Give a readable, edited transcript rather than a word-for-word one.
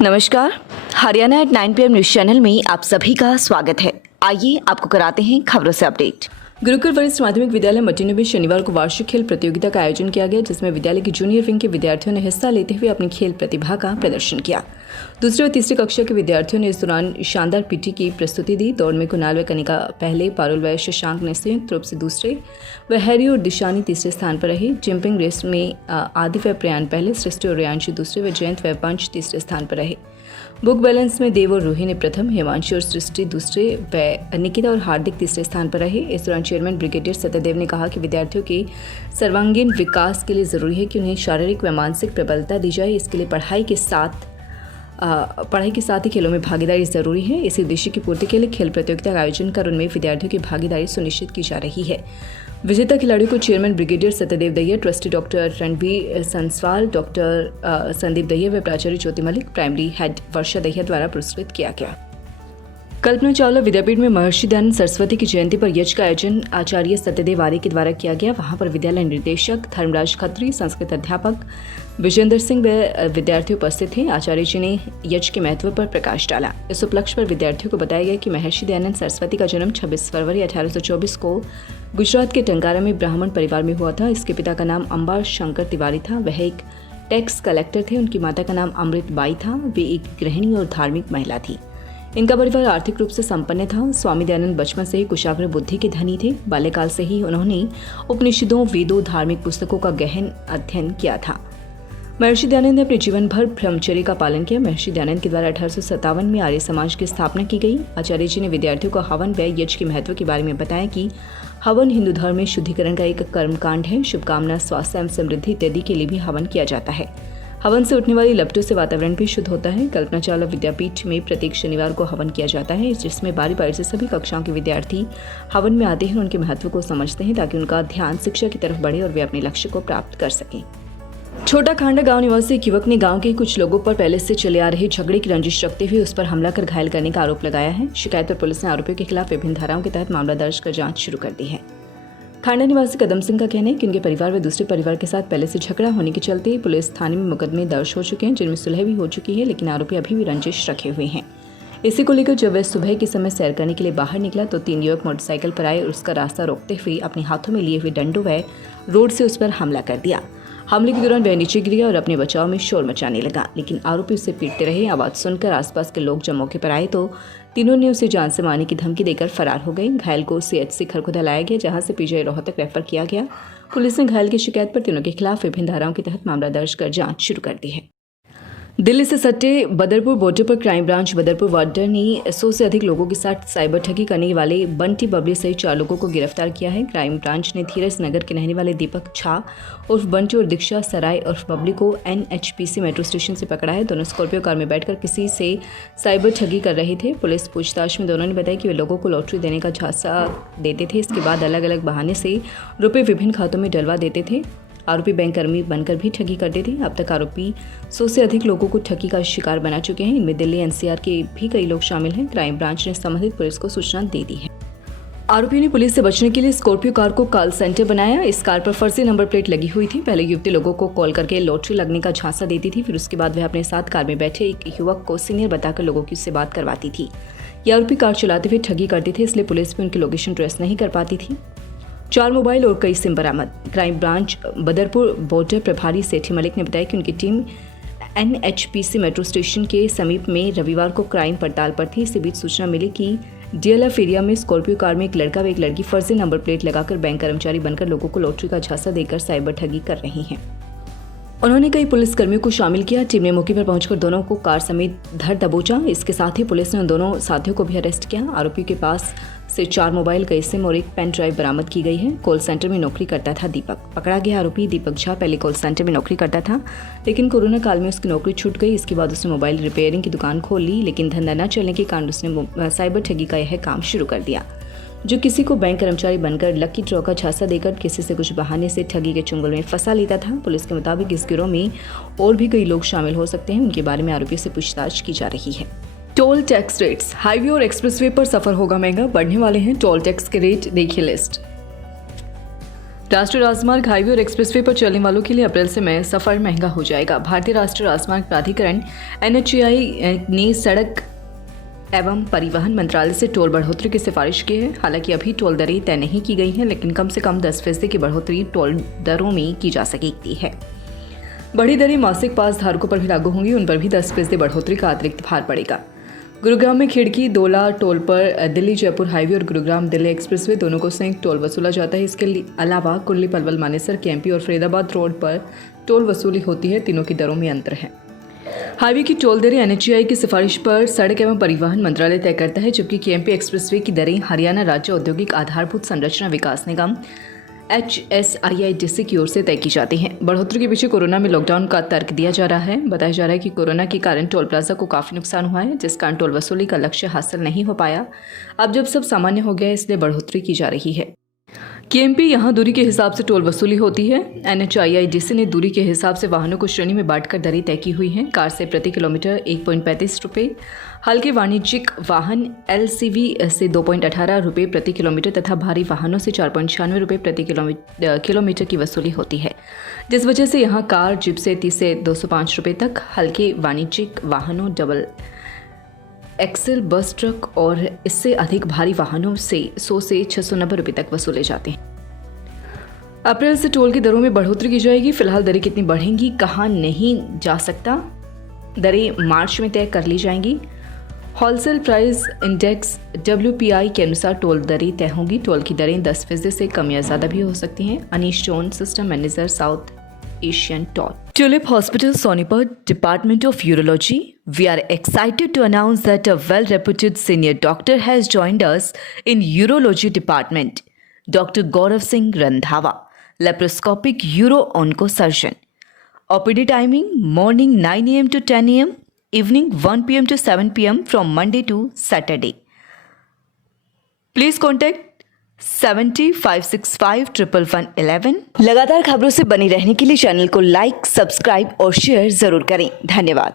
नमस्कार, Haryana at 9 PM news channel में आप सभी का स्वागत है। आइए आपको कराते हैं खबरों से अपडेट। गुरुकुल वरिष्ठ माध्यमिक विद्यालय मटिंडा में शनिवार को वार्षिक खेल प्रतियोगिता का आयोजन किया गया, जिसमें विद्यालय की जूनियर विंग के विद्यार्थियों ने हिस्सा लेते हुए अपनी खेल प्रतिभा का प्रदर्शन किया। दूसरे और तीसरी कक्षा के विद्यार्थियों ने इस दौरान शानदार पीटी की प्रस्तुति दी। दौड़ में कुणाल व कनिका पहले, पारुल व शशांक ने संयुक्त रूप से दूसरे व हैरी और दिशानी तीसरे स्थान पर रहे। जंपिंग रेस में आदि व प्रयान पहले, सृष्टि और रियांशु दूसरे व जयंत व पंच तीसरे स्थान पर रहे। बुक बैलेंस में देव और रूही ने प्रथम, हिमांशु और सृष्टि दूसरे व निकिता और हार्दिक तीसरे स्थान पर रहे। इस दौरान चेयरमैन ब्रिगेडियर सत्यदेव ने कहा कि विद्यार्थियों के सर्वांगीण विकास के लिए जरूरी है कि उन्हें शारीरिक व मानसिक प्रबलता दी जाए। इसके लिए पढ़ाई के साथ ही खेलों में भागीदारी जरूरी है। इसी उद्देश्य की पूर्ति के लिए खेल प्रतियोगिता का आयोजन कर उनमें विद्यार्थियों की भागीदारी सुनिश्चित की जा रही है। विजेता खिलाड़ियों को chairman brigadier Satyadev Dahiya, trustee doctor Ranveer Sanswal, doctor Sandeep Dahiya व प्राचार्य ज्योति मलिक, प्राइमरी हेड वर्षा दहिया द्वारा पुरस्कृत किया गया। कल्पना चावला विद्यापीठ में महर्षि दयानंद सरस्वती की जयंती पर यज्ञ का आयोजन आचार्य सत्यदेव आर्य के द्वारा किया गया। वहां पर विद्यालय निदेशक धर्मराज खत्री, संस्कृत अध्यापक विजेंद्र सिंह व विद्यार्थी उपस्थित थे। आचार्य जी ने यज्ञ के महत्व पर प्रकाश डाला। इस उपलक्ष्य पर विद्यार्थियों को बताया गया कि महर्षि दयानंद सरस्वती का जन्म 26 फरवरी 1824 को गुजरात के टंकारा में ब्राह्मण परिवार में हुआ था। इसके पिता का नाम अंबा शंकर तिवारी था। वह एक टैक्स कलेक्टर थे। उनकी माता का नाम अमृत बाई था। वे एक गृहिणी और धार्मिक महिला थी। इनका परिवार आर्थिक रूप से संपन्न था। स्वामी दयानंद बचपन से ही कुशाग्र बुद्धि के धनी थे। बाल्यकाल से ही उन्होंने उपनिषदों, वेदों, धार्मिक पुस्तकों का गहन अध्ययन किया था। महर्षि दयानंद ने अपने जीवन भर ब्रह्मचर्य का पालन किया। महर्षि दयानंद के द्वारा 1857 में आर्य समाज की स्थापना की गई। आचार्य जी ने विद्यार्थियों को हवन व यज्ञ के महत्व के बारे में बताया कि हवन हिंदू धर्म में शुद्धिकरण का एक कर्मकांड है। शुभकामना, स्वास्थ्य एवं समृद्धि इत्यादि के लिए भी हवन किया जाता है। हवन से उठने वाली लपटों से वातावरण भी शुद्ध होता है। कल्पना चावला विद्यापीठ में प्रत्येक शनिवार को हवन किया जाता है, जिसमें बारी बारी से सभी कक्षाओं के विद्यार्थी हवन में आते हैं और उनके महत्व को समझते हैं, ताकि उनका ध्यान शिक्षा की तरफ बढ़े और वे अपने लक्ष्य को प्राप्त कर सकें। छोटा खांडा गांव निवासी एक युवक ने गांव के कुछ लोगों पर पहले से चले आ रहे झगड़े की रंजिश रखते हुए उस पर हमला कर घायल करने का आरोप लगाया है। शिकायत पर पुलिस ने आरोपियों के खिलाफ विभिन्न धाराओं के तहत मामला दर्ज कर जांच शुरू कर दी है। खांडा निवासी कदम सिंह का कहना है कि उनके परिवार व दूसरे परिवार के साथ पहले से झगड़ा होने के चलते पुलिस थाने में मुकदमे दर्ज हो चुके हैं, जिनमें सुलह भी हो चुकी है, लेकिन आरोपी अभी भी रंजिश रखे हुए हैं। इसी को लेकर जब वह सुबह के समय सैर करने के लिए बाहर निकला तो 3 युवक मोटरसाइकिल पर आए और उसका रास्ता रोकते हुए अपने हाथों में लिए हुए डंडों व रोड से उस पर हमला कर दिया। हमले के दौरान वह नीचे गिरा और अपने बचाव में शोर मचाने लगा, लेकिन आरोपी उसे पीटते रहे। आवाज सुनकर आसपास के लोग जब मौके पर आए तो तीनों ने उसे जान से मारने की धमकी देकर फरार हो गए। घायल को CHC खरखुदा लाया गया, जहां से PGI रोहतक रेफर किया गया। पुलिस ने घायल की शिकायत पर तीनों के खिलाफ विभिन्न धाराओं के तहत मामला दर्ज कर जांच शुरू कर दी है। दिल्ली से सटे बदरपुर बॉर्डर पर क्राइम ब्रांच बदरपुर वार्डर ने 100 से अधिक लोगों के साथ साइबर ठगी करने वाले बंटी बबली सहित 4 लोगों को गिरफ्तार किया है। क्राइम ब्रांच ने धीरज नगर के रहने वाले दीपक झा उर्फ बंटी और दीक्षा सराय उर्फ बबली को NHPC मेट्रो स्टेशन से पकड़ा है। दोनों स्कॉर्पियो कार में बैठकर किसी से साइबर ठगी कर रहे थे। पुलिस पूछताछ में दोनों ने बताया कि वे लोगों को लॉटरी देने का झांसा देते थे। इसके बाद अलग अलग बहाने से रुपये विभिन्न खातों में डलवा देते थे। आरोपी बैंक कर्मी बनकर भी ठगी करते थे। अब तक आरोपी 100 से अधिक लोगों को ठगी का शिकार बना चुके हैं। इनमें दिल्ली NCR के भी कई लोग शामिल हैं। क्राइम ब्रांच ने संबंधित पुलिस को सूचना दे दी है। आरोपियों ने पुलिस से बचने के लिए स्कॉर्पियो कार को कॉल सेंटर बनाया। इस कार पर फर्जी नंबर प्लेट लगी हुई थी। पहले युवती लोगों को कॉल करके लॉटरी लगने का झांसा देती थी, फिर उसके बाद वह अपने साथ कार में बैठे एक युवक को सीनियर बताकर लोगों की उससे बात करवाती थी। ये आरोपी कार चलाते हुए ठगी करते थे, इसलिए पुलिस भी उनकी लोकेशन ट्रेस नहीं कर पाती थी। 4 मोबाइल और कई सिम बरामद। क्राइम ब्रांच बदरपुर बॉर्डर प्रभारी सेठी मलिक ने बताया कि उनकी टीम NHPC मेट्रो स्टेशन के समीप में रविवार को क्राइम पड़ताल पर थी। इसी बीच सूचना मिली कि DLF एरिया में स्कॉर्पियो कार में एक लड़का व एक लड़की फर्जी नंबर प्लेट लगाकर बैंक कर्मचारी बनकर लोगों को लॉटरी का झांसा देकर साइबर ठगी कर रही हैं। उन्होंने कई पुलिसकर्मियों को शामिल किया। टीम ने मौके पर पहुंचकर दोनों को कार समेत धर दबोचा। इसके साथ ही पुलिस ने उन दोनों साथियों को भी अरेस्ट किया। आरोपियों के पास से 4 मोबाइल, कई सिम और एक पेन ड्राइव बरामद की गई है। कॉल सेंटर में नौकरी करता था दीपक। पकड़ा गया आरोपी दीपक झा पहले कॉल सेंटर में नौकरी करता था, लेकिन कोरोना काल में उसकी नौकरी छूट गई। इसके बाद उसने मोबाइल रिपेयरिंग की दुकान खोल ली, लेकिन धंधा न चलने के कारण उसने साइबर ठगी का यह काम शुरू कर दिया, जो किसी को बैंक कर्मचारी बनकर लकी ड्रॉ का झांसा देकर किसी से कुछ बहाने से ठगी के चुंगल में फंसा लेता था। पुलिस के मुताबिक इस गिरोह में और भी कई लोग शामिल हो सकते हैं। उनके बारे में आरोपियों से पूछताछ की जा रही है। Toll tax rates. हाईवे और एक्सप्रेसवे पर सफर होगा महंगा, बढ़ने वाले हैं टोल टैक्स के रेट, देखिए लिस्ट। राष्ट्रीय राजमार्ग, हाईवे और एक्सप्रेसवे पर चलने वालों के लिए अप्रैल से मई सफर महंगा हो जाएगा। भारतीय राष्ट्रीय राजमार्ग प्राधिकरण (NHAI) ने सड़क एवं परिवहन मंत्रालय से टोल बढ़ोतरी की सिफारिश की है। हालांकि अभी टोल दरें तय नहीं की गई हैं, लेकिन कम से कम 10% की बढ़ोतरी टोल दरों में की जा सकती है। बढ़ी दरें मासिक पास धारकों पर भी लागू होंगी, उन पर भी 10% बढ़ोतरी का अतिरिक्त भार पड़ेगा। गुरुग्राम में खिड़की दोला टोल पर दिल्ली जयपुर हाईवे और गुरुग्राम दिल्ली एक्सप्रेसवे दोनों को संयुक्त टोल वसूला जाता है। इसके अलावा कुर्ली पलवल मानेसर केएमपी और फरीदाबाद रोड पर टोल वसूली होती है। तीनों की दरों में अंतर है। हाईवे की टोल दरें NHAI की सिफारिश पर सड़क एवं परिवहन मंत्रालय तय करता है, जबकि केएमपी एक्सप्रेसवे की दरें हरियाणा राज्य औद्योगिक आधारभूत संरचना विकास निगम HSIIDC की ओर से तय की जाती हैं। बढ़ोतरी के पीछे कोरोना में लॉकडाउन का तर्क दिया जा रहा है। बताया जा रहा है कि कोरोना के कारण टोल प्लाजा को काफी नुकसान हुआ है, जिस कारण टोल वसूली का लक्ष्य हासिल नहीं हो पाया। अब जब सब सामान्य हो गया है, इसलिए बढ़ोतरी की जा रही है। केएमपी यहाँ दूरी के हिसाब से टोल वसूली होती है। NHAIDC ने दूरी के हिसाब से वाहनों को श्रेणी में बांटकर दरें तय की हुई हैं। कार से प्रति किलोमीटर 1.35 रुपये, हल्के वाणिज्यिक वाहन LCV से 2.18 रुपये प्रति किलोमीटर तथा भारी वाहनों से 4.96 रुपये प्रति किलोमीटर की वसूली होती है, जिस वजह से यहाँ कार जीप से 30 से 205 रुपये तक, हल्के वाणिज्यिक वाहनों डबल एक्सेल बस ट्रक और इससे अधिक भारी वाहनों से 100 से 690 रुपये तक वसूले जाते हैं। अप्रैल से टोल की दरों में बढ़ोतरी की जाएगी। फिलहाल दरें कितनी बढ़ेंगी कहाँ नहीं जा सकता, दरें मार्च में तय कर ली जाएंगी। होलसेल प्राइस इंडेक्स WPI के अनुसार टोल दरें तय होंगी। टोल की दरें 10% से कम या ज़्यादा भी हो सकती हैं। Anish John, system manager, south Asian toll. Tulip Hospital, Sonipat, Department of Urology. We are excited to announce that a well-reputed senior doctor has joined us in Urology Department. Dr. Gaurav Singh Randhawa, laparoscopic uro-oncosurgeon. OPD timing morning 9 a.m. to 10 a.m., evening 1 p.m. to 7 p.m. from Monday to Saturday. Please contact 70-565-11111। लगातार खबरों से बनी रहने के लिए channel को like, subscribe और share जरूर करें। धन्यवाद।